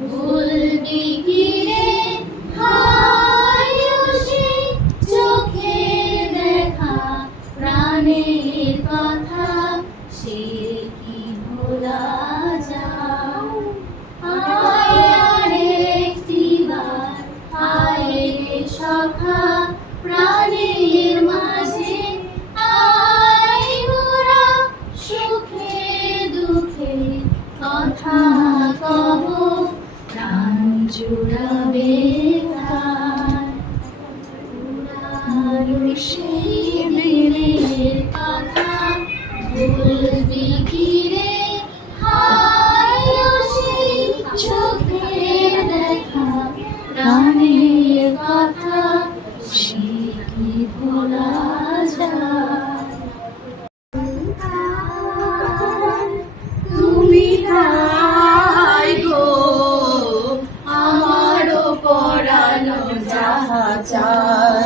ভুলবি কি রে চোখের দেখা, প্রাণের কথা, সে কি ভোলা যায় আয়ার একটিবার আয়ের প্রাণের মা জুড়াবে পাতা বলবি ঘিরে চোখের দেখা। রানের কথা সে কি ভোলা 大家。